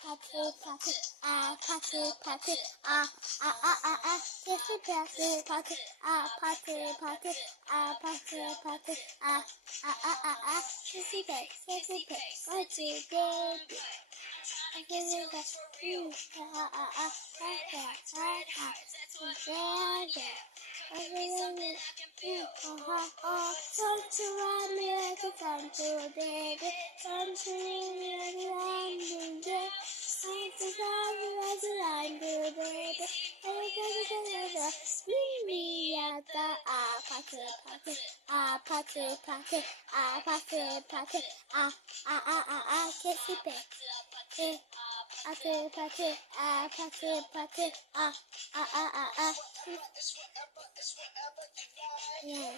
party, party, party, party, kissy party, party, party, party, party, party, kissy party, party, baby. Don't you want me like a phantom, baby? Don't you want me like a landing, baby? Don't you want me like a landing, baby? Meet me at the party, party, party, party, party, party, kissy party, party, party, party, party, yeah.